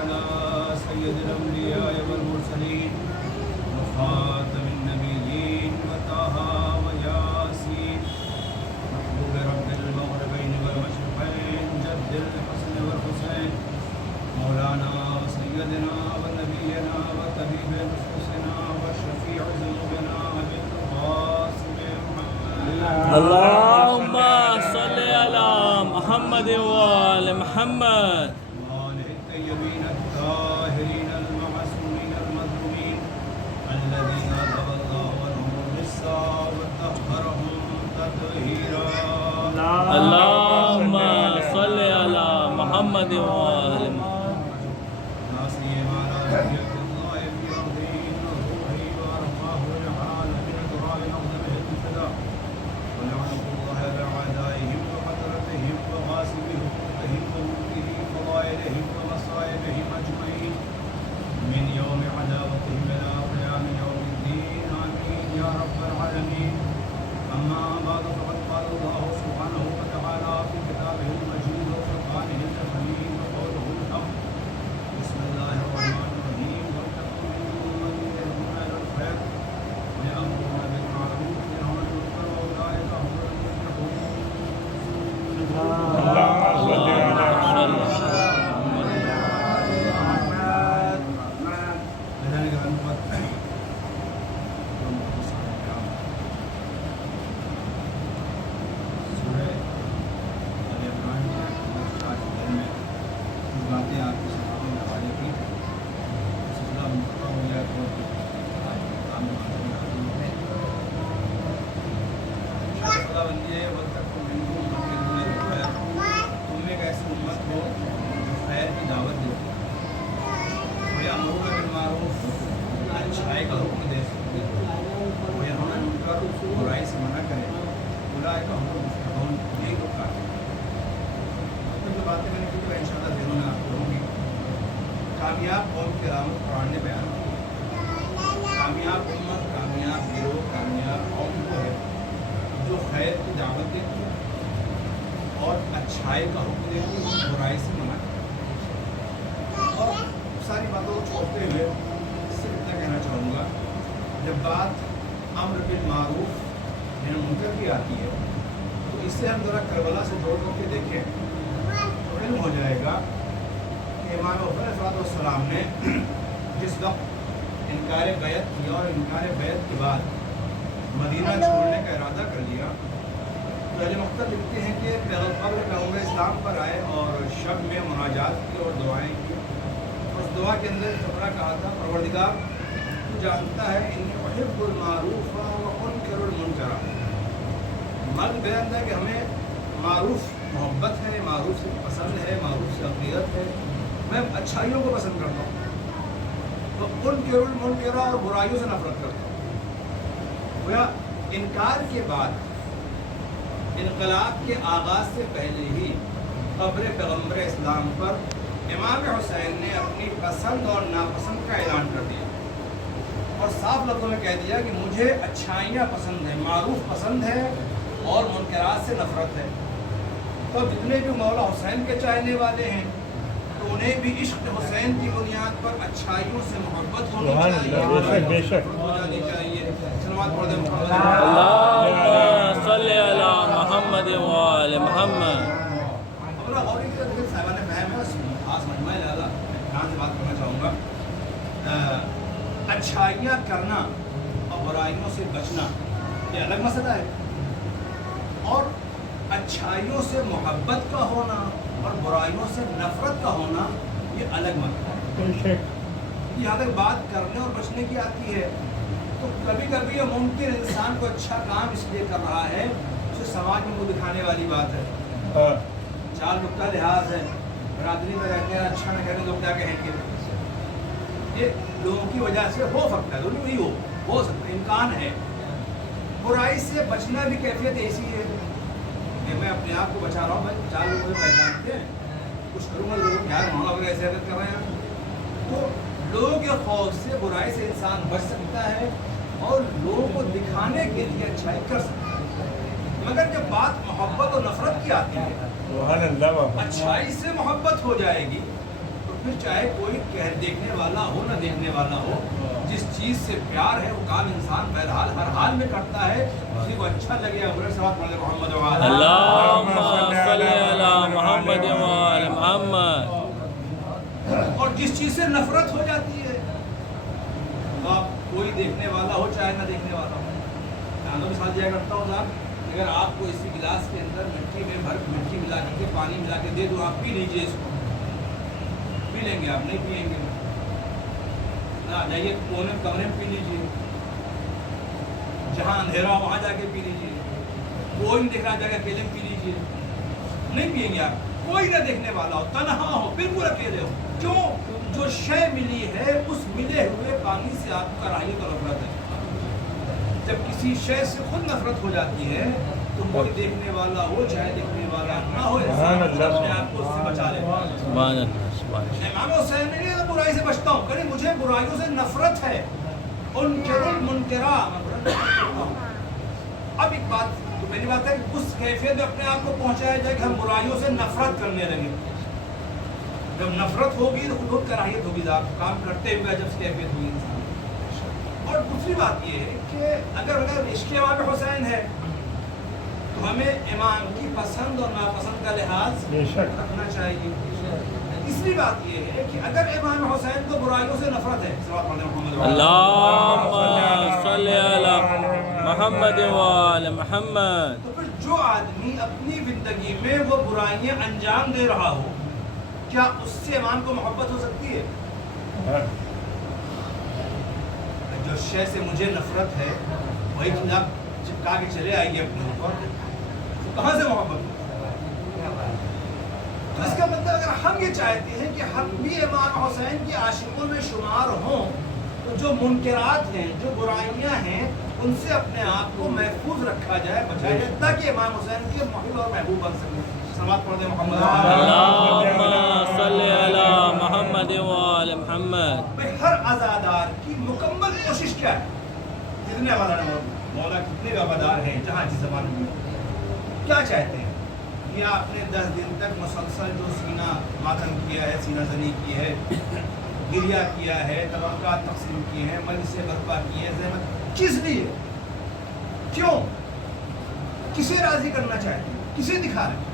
على سيد الأنبياء والمرسلين وخاتم النبيين وطه وياسين محبوب رب المغربين والمشرقين جد الحسن والحسين مولانا وسيدنا ونبينا وطبيب نفوسنا وشفيع ذنوبنا أبي القاسم محمد اللهم صل على محمد وآل محمد وآله الطيبين الطاهرين المعصومين المظلومين الذين أذهب الله عنهم الرجس وطهرهم تطهيرا اللهم صل على محمد وآل محمد لا سيما على بقية الله في أرضه وروحه وأرواحه العالمين تراب أقدمه الفداء ولعنة الله على أعدائهم وحضرتهم وغاصب حقوقهم وملكه فضائلهم ومصائبهم أجمعين من يوم عداوتهم إلى قيام يوم الدين آمين يا رب العالمين. أما بعد فقد قال الله سبحانه وتعالى في كتابه المجيد وفرقانه الحميد وقوله الحق بسم الله الرحمن الرحيم واتقوا من يدعون إلى الخير ويأمرون بالمعروف وينهون عن المنكر وأولئك هم المفلحون. باتیں آپ کے سامنے حوالے کی سلسلہ منتقل ہو جائے تو کام خدا بندی ہے وقت تک تم ایک ایسی امت ہو جو خیر کی دعوت دے وہ امور بالمعروف اچھائی کا حکم دے وہ یہاں منکر برائی سے منع کرے اولئک هم المفلحون یہی لوگ کامیاب جو باتیں میں نے کی ان شاء اللہ ذہنوں میں آپ کو ہوں گی. کامیاب قوم کی علامت قرآن نے بیان کی. کامیاب امت کامیاب گروہ کامیاب قوم وہ ہے جو خیر کی دعوت دیتی ہے اور اچھائی کا حکم دیتی ہے برائی سے منع کرتی ہے. اور ساری باتوں کو چھوڑتے ہوئے صرف اتنا کہنا چاہوں گا جب بات امر بالمعروف یعنی منکر کی آتی ہے تو اس سے ہم ذرا کربلا سے جوڑ کر کے دیکھیں علم ہو جائے گا کہ امام حسین علیہ السلام نے جس وقت انکار بیعت کیا اور انکار بیعت کے بعد مدینہ چھوڑنے کا ارادہ کر لیا تو اہل مختلف لکھتے ہیں کہ پیغمبر اسلام پر آئے اور شب میں مناجات کی اور دعائیں کی. اس دعا کے اندر فقرہ کہا تھا پروردگار تو جانتا ہے انی احب المعروف وانکر المنکر. مرد بیان تھا کہ ہمیں معروف محبت ہے معروف سے پسند ہے معروف سے عقیدت ہے میں اچھائیوں کو پسند کرتا ہوں تو منکر المنکر اور برائیوں سے نفرت کرتا ہوں. گویا انکار کے بعد انقلاب کے آغاز سے پہلے ہی قبر پیغمبر اسلام پر امام حسین نے اپنی پسند اور ناپسند کا اعلان کر دیا اور صاف لفظوں میں کہہ دیا کہ مجھے اچھائیاں پسند ہیں معروف پسند ہے اور منکرات سے نفرت ہے. تو جتنے بھی مولا حسین کے چاہنے والے ہیں تو انہیں بھی عشق حسین کی بنیاد پر اچھائیوں سے محبت ہونی چاہیے ہو جانی چاہیے. سلوات پڑھ دیں اللهم صل على محمد وآل محمد. اپنا غوری کے صاحبان فہم ہے خاص مجمع لہذا یہاں سے بات کرنا چاہوں گا. اچھائیاں کرنا اور برائیوں سے بچنا یہ الگ مسئلہ ہے اور اچھائیوں سے محبت کا ہونا اور برائیوں سے نفرت کا ہونا یہ الگ مسئلہ ہے. یہاں تک بات کرنے اور بچنے کی آتی ہے تو کبھی کبھی یہ ممکن انسان کو اچھا کام اس لیے کر رہا ہے اسے سماج میں منہ دکھانے والی بات ہے. چار نقطہ لحاظ ہے برادری میں رہتے ہیں اچھا نہ کہنے لوگ کیا کہیں گے. یہ لوگوں کی وجہ سے ہو سکتا ہے دونوں ہی ہو سکتا ہے امکان ہے. برائی سے بچنا بھی کیفیت ایسی ہے کہ میں اپنے آپ کو بچا رہا ہوں. بھائی چار لوگ مجھے پہچانتے ہیں کچھ کروں گا لوگوں یار وہاں وغیرہ ایسے حرکت کر رہے ہیں تو لوگوں کے خوف سے برائی سے انسان بچ سکتا ہے اور لوگوں کو دکھانے کے لیے اچھائی کر سکتا ہے. مگر جب بات محبت اور نفرت کی آتی ہے اچھائی سے محبت ہو جائے گی تو پھر چاہے کوئی دیکھنے والا ہو نہ دیکھنے والا ہو، جس چیز سے پیار ہے وہ کام انسان بہرحال ہر حال میں کرتا ہے، کسی کو اچھا لگے ابو صاحب محمد اللہم صلی علی محمد وآل محمد. اور جس چیز سے نفرت ہو جاتی ہے، آپ کوئی دیکھنے والا ہو چاہے نہ دیکھنے والا ہو. میں مثال دیا کرتا ہوں صاحب، اگر آپ کو اسی گلاس کے اندر مٹی ملا کے پانی ملا کے دے دو، آپ پی لیجیے اس کو، پی لیں گے آپ؟ نہیں پئیں گے. جائیے کونے کمرے میں پی لیجیے، جہاں اندھیرا ہو وہاں جا کے پی لیجیے، کوئی نہیں دیکھ رہا جا کے اکیلے میں پی لیجیے. نہیں پئیں گے آپ. کوئی نہ دیکھنے والا ہو، تنہا ہو، بالکل اکیلے ہو. کیوں؟ جو شے ملی ہے اس ملے ہوئے پانی سے آپ کو کراہیت اور نفرت ہے. جب کسی شے سے خود نفرت ہو جاتی ہے تو کوئی دیکھنے والا ہو چاہے دیکھنے والا نہ ہو، انسان خود اپنے آپ کو اس سے بچا لے. سبحان اللہ، سبحان اللہ. امام حسین نے نہیں برائی سے بچتا ہوں، کہ مجھے برائیوں سے نفرت ہے. انکر المنکرا. اب ایک بات تو میری بات ہے کہ اس کیفیت میں اپنے آپ کو پہنچایا جائے کہ ہم برائیوں سے نفرت کرنے لگے. جب نفرت ہوگی تو خود کراہیت ہوگی، آپ کام کرتے ہوئے جب کیفیت ہوگی انسان. اور دوسری بات یہ ہے کہ اگر عشق امام حسین ہے تو ہمیں امام کی پسند اور ناپسند کا لحاظ رکھنا چاہیے. تیسری بات یہ ہے کہ اگر امام حسین کو برائیوں سے نفرت ہے، اللہم صلی علی محمد وآل محمد، تو پھر جو آدمی اپنی زندگی میں وہ برائیاں انجام دے رہا ہو، کیا اس سے امام کو محبت ہو سکتی ہے؟ جو شے سے مجھے نفرت ہے وہی چیز آپ چپکا کے چلے آئیے اپنے اوپر، تو کہاں سے محبت ہو؟ تو اس کا مطلب اگر ہم یہ چاہتے ہیں کہ ہم بھی امام حسین کے عاشقوں میں شمار ہوں تو جو منکرات ہیں، جو برائیاں ہیں، ان سے اپنے آپ کو محفوظ رکھا جائے، بچایا جائے، تاکہ امام حسین کے محب اور محبوب بن سکیں. صلوات پڑھ دیں محمد. اللہم صلی علی محمد وآل محمد. ہر عزادار کی مکمل کوشش کیا ہے؟ جتنے ہمارا مولا کتنے وفادار ہیں جہاں جس زمانے میں، کیا چاہتے ہیں؟ یا آپ نے 10 دن تک مسلسل جو سینہ ماتم کیا ہے، سینہ زنی کی ہے، گریہ کیا ہے، طبقات تقسیم کیے ہیں، مجلسیں برپا کی ہیں، زحمت کس لیے؟ کیوں؟ کسے راضی کرنا چاہتے ہیں؟ کسے دکھا رہے ہیں؟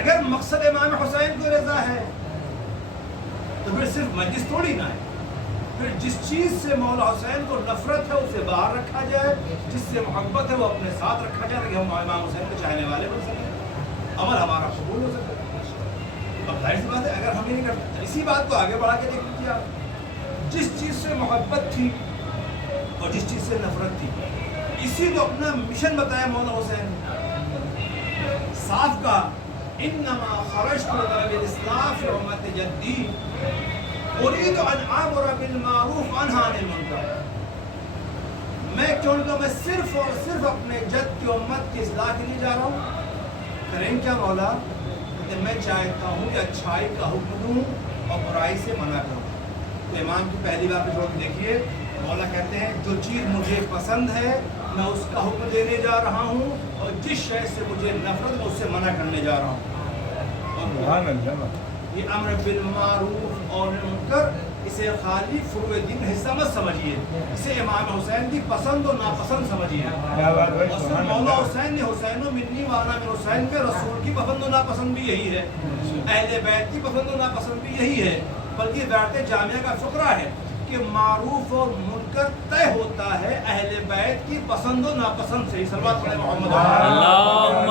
اگر مقصد امام حسین کو رضا ہے تو پھر صرف مجلس تھوڑی نہ ہے. پھر جس چیز سے مولا حسین کو نفرت ہے اسے باہر رکھا جائے، جس سے محبت ہے وہ اپنے ساتھ رکھا جائے، تاکہ ہم امام حسین کو چاہنے والے بن سکیں، عمل ہمارا قبول ہو سکے. اب ظاہر سی بات ہے اگر ہم یہ نہیں کرتے، اسی بات کو آگے بڑھا کے دیکھ لیجیے آپ، جس چیز سے محبت تھی اور جس چیز سے نفرت تھی، اسی کو اپنا مشن بتایا مولا حسین نے. صاف کہا انما خرجت لطلب الاصلاح فی امت جدی اريد ان امر بالمعروف وانهى عن المنکر. میں کیونکہ میں صرف اور صرف اپنے جد کی امت کی اصلاح کے لیے جا رہا ہوں. کریں کیا مولا؟ کہ میں چاہتا ہوں کہ اچھائی کا حکم دوں اور برائی سے منع کروں. تو امام کی پہلی بات پہ چھوڑ کے دیکھیے، مولا کہتے ہیں جو چیز مجھے پسند ہے میں اس کا حکم دینے جا رہا ہوں، اور جس شے سے مجھے نفرت میں اس سے منع کرنے جا رہا ہوں. یہ امر بالمعروف اور منکر، اسے خالی فروع دین حصہ مت سمجھیے، اسے امام حسین کی پسند و ناپسند سمجھیے. مولا حسین نے حسین و منی وانا من حسین کے رسول کی پسند و ناپسند بھی یہی ہے، اہل بیت کی پسند و ناپسند بھی یہی ہے. بلکہ بیعت جامعہ کا فقرہ ہے کہ معروف اور منکر طے ہوتا ہے اہل بیت کی پسند و ناپسند سے. صلوات پڑھیں محمد. اللہم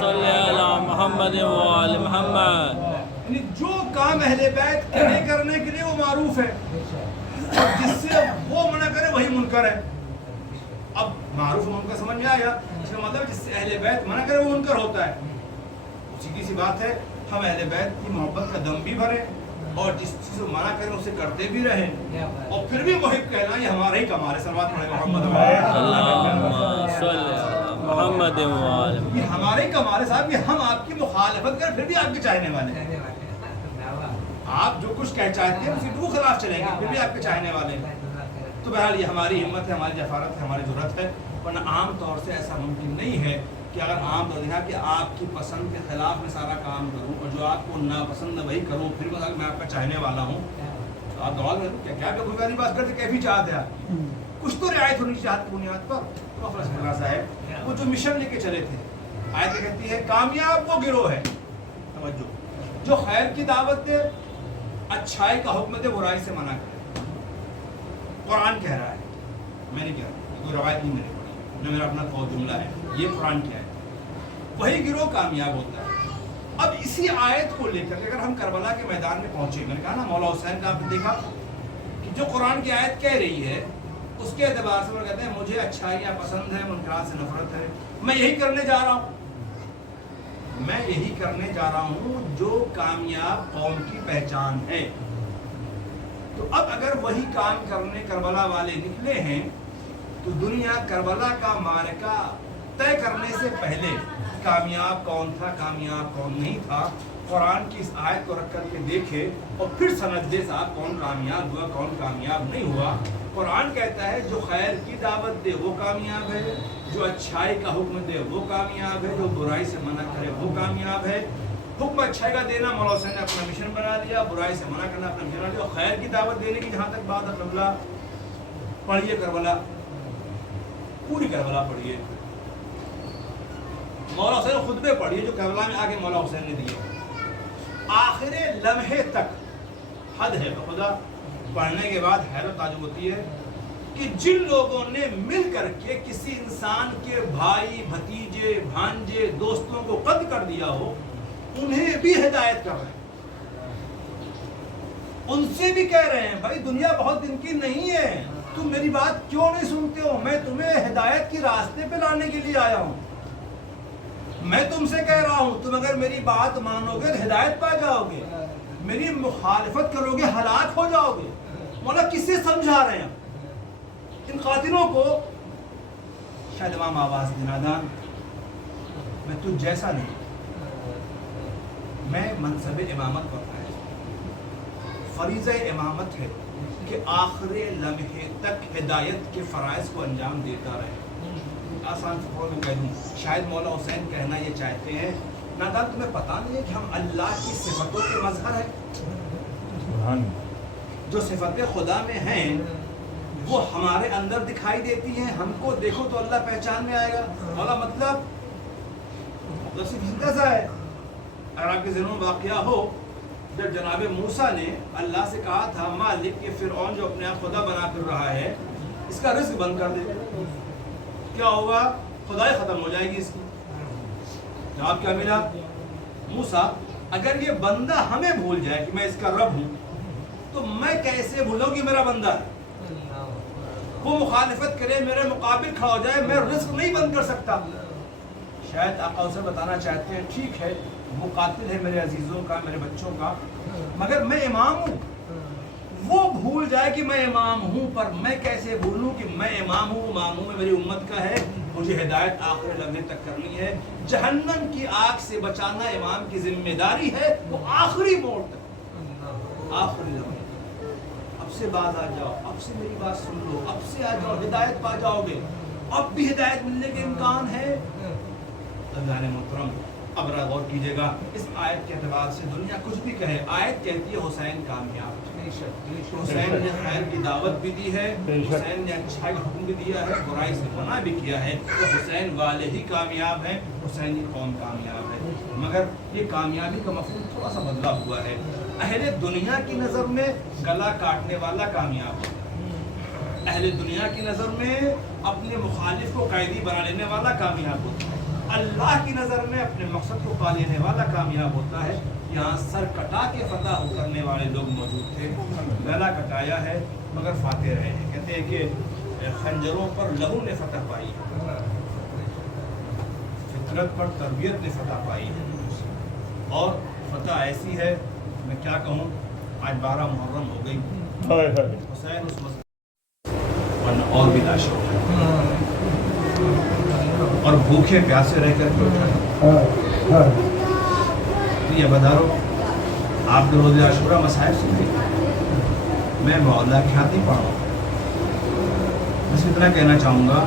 صلی علی محمد وآل محمد. یعنی جو کام اہل بیت کے کرنے کے لیے وہ معروف ہے، اور جس سے وہ منع کرے وہی منکر ہے. اب معروف و منکر سمجھ میں آیا؟ اس کا مطلب جس سے اہل بیت منع کرے وہ منکر ہوتا ہے. سیدھی سی بات ہے، ہم اہل بیت کی محبت کا دم بھی بھریں اور جس چیز کو منع کریں اسے کرتے بھی رہیں، اور پھر بھی محب کہنا یہ ہمارا ہی کمال ہے. صلوات پڑھیں محمد. اللہم صلی علی محمد وآل. یہ ہمارے ہی کمال ہے صاحب، یہ ہم آپ کی مخالفت کریں پھر بھی آپ کے چاہنے والے ہیں. آپ جو کچھ کہہ چاہتے ہیں اسی کے خلاف چلیں گے پھر بھی آپ کے چاہنے والے ہیں. تو بہرحال یہ ہماری ہمت ہے، ہماری جفارت ہے، ہماری ضرورت ہے، ورنہ عام طور سے ایسا ممکن نہیں ہے کہ اگر عام طور دیکھا کہ آپ کی پسند کے خلاف میں سارا کام کروں اور جو آپ کو ناپسند ہے وہی کروں، پھر میں آپ کا چاہنے والا ہوں، تو آپ دوڑ میں کیا بنیادی بات کرتے کیفی چاہتے ہیں آپ؟ کچھ تو رعایت ہونی چاہت کی بنیاد پر صاحب وہ جو مشن لے کے چلے تھے، آیت کہتی ہے کامیاب وہ گروہ ہے، توجہ، جو خیر کی دعوت دے، اچھائی کا حکم دے، برائی سے منع کرے۔ قرآن کہہ رہا ہے، میں نہیں کہہ رہا، کوئی روایت نہیں میں نے پڑھی، جو میرا اپنا قول جملہ ہے، یہ قرآن کیا ہے، وہی گروہ کامیاب ہوتا ہے۔ اب اسی آیت کو لے کر اگر ہم کربلا کے میدان میں پہنچے، میں نے کہا نا مولا حسین کا آپ نے دیکھا کہ جو قرآن کی آیت کہہ رہی ہے اس کے اعتبار سے وہ کہتے ہیں مجھے اچھائیاں پسند ہیں، منکرات سے نفرت ہے، میں یہی کرنے جا رہا ہوں، میں یہی کرنے جا رہا ہوں جو کامیاب قوم کی پہچان ہے۔ تو اب اگر وہی کام کرنے کربلا والے نکلے ہیں تو دنیا کربلا کا معرکہ طے کرنے سے پہلے کامیاب کون تھا، کامیاب کون نہیں تھا، قرآن کی اس آیت کو رکھ کر کے دیکھے اور پھر سمجھ دے صاحب کون کامیاب ہوا کون کامیاب نہیں ہوا۔ قرآن کہتا ہے جو خیر کی دعوت دے وہ کامیاب ہے، جو اچھائی کا حکم دے وہ کامیاب ہے، جو برائی سے منع کرے وہ کامیاب ہے۔ حکم اچھائی کا دینا مولا حسین نے اپنا مشن بنا لیا، برائی سے منع کرنا اپنا مشن بنا لیا، اور خیر کی دعوت دینے کی جہاں تک بات ہے کربلا، پڑھیے کربلا، پوری کربلا پڑھیے، مولا حسین خطبے پڑھیے جو کربلا میں آگے مولا حسین نے دیے، آخر لمحے تک حد ہے خدا۔ پڑھنے کے بعد حیرت تعجب ہوتی ہے کہ جن لوگوں نے مل کر کے کسی انسان کے بھائی، بھتیجے، بھانجے، دوستوں کو قتل کر دیا ہو، انہیں بھی ہدایت کر رہے ہیں، ان سے بھی کہہ رہے ہیں بھائی دنیا بہت دن کی نہیں ہے، تم میری بات کیوں نہیں سنتے ہو، میں تمہیں ہدایت کی راستے پہ لانے کے لیے آیا ہوں، میں تم سے کہہ رہا ہوں تم اگر میری بات مانو گے ہدایت پا جاؤ گے، میری مخالفت کرو گے ہلاک ہو جاؤ گے۔ مولا کس سے سمجھا رہے ہیں ان قاتلوں کو؟ شاید امام آواز نادان، میں تجھ جیسا نہیں، میں منصب امامت پر آیا، فریضہ امامت ہے کہ آخر لمحے تک ہدایت کے فرائض کو انجام دیتا رہے۔ آسان فکروں میں کہہ دوں، شاید مولا حسین کہنا یہ چاہتے ہیں نادان تمہیں پتہ نہیں ہے کہ ہم اللہ کی صفتوں کے مظہر ہیں، جو صفتیں خدا میں ہیں وہ ہمارے اندر دکھائی دیتی ہیں، ہم کو دیکھو تو اللہ پہچان میں آئے گا۔ مولا مطلب سیدھا سا ہے، اگر آپ کے ذہنوں میں واقعہ ہو جب جناب موسیٰ نے اللہ سے کہا تھا مالک یہ فرعون جو اپنے آپ خدا بنا کر رہا ہے اس کا رزق بند کر دے، کیا ہوگا؟ خدائی ختم ہو جائے گی اس کی۔ جواب کیا ملا؟ موسیٰ اگر یہ بندہ ہمیں بھول جائے کہ میں اس کا رب ہوں تو میں کیسے بھولوں کہ میرا بندہ ہے، وہ مخالفت کرے میرے مقابل کھڑا ہو جائے، میں رزق نہیں بند کر سکتا۔ شاید آقا اسے بتانا چاہتے ہیں ٹھیک ہے وہ قاتل ہے میرے عزیزوں کا، میرے بچوں کا، مگر میں امام ہوں، وہ بھول جائے کہ میں امام ہوں، پر میں کیسے بھولوں کہ میں امام ہوں، ماموں میں میری امت کا ہے، مجھے ہدایت آخر لمحے تک کرنی ہے، جہنم کی آگ سے بچانا امام کی ذمہ داری ہے، وہ آخری موڑ تک، آخری لمحے تک۔ اب سے باز آ جاؤ، اب سے میری بات سن لو، اب سے آ جاؤ، ہدایت پا جاؤ گے، اب بھی ہدایت ملنے کے امکان ہے۔ اللہ نے محترم اب غور کیجیے گا اس آیت کے اعتبار سے دنیا کچھ بھی کہے، آیت کہتی ہے حسین کامیاب، حسین نے خیر کی دعوت بھی دی ہے، حسین نے اچھائی کا حکم بھی دیا ہے، برائی سے منع بھی کیا ہے، تو حسین والے ہی کامیاب ہیں، حسین کی قوم کامیاب ہے۔ مگر یہ کامیابی کا مفہوم تھوڑا سا بدلا ہوا ہے، اہل دنیا کی نظر میں گلا کاٹنے والا کامیاب ہوتا ہے، اہل دنیا کی نظر میں اپنے مخالف کو قیدی بنا لینے والا کامیاب ہوتا ہے، اللہ کی نظر میں اپنے مقصد کو پا لینے والا کامیاب ہوتا ہے۔ یہاں سر کٹا کے فتح کرنے والے لوگ موجود تھے، گلا کٹایا ہے مگر فاتح رہے ہیں، کہتے ہیں کہ خنجروں پر لہو نے فتح پائی ہے، فطرت پر تربیت نے فتح پائی ہے، اور فتح ایسی ہے میں کیا کہوں، آج 12 محرم ہو گئی، حسین اس مسئلہ اور بھی لاشوں اور بھوکے پیاسے رہ کر کے اٹھا یہ بدارو آپ نے روز عاشورہ مصائب سن لی، میں مولا کے ہاتھ نہیں پڑھا ہوں، بس اتنا کہنا چاہوں گا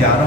11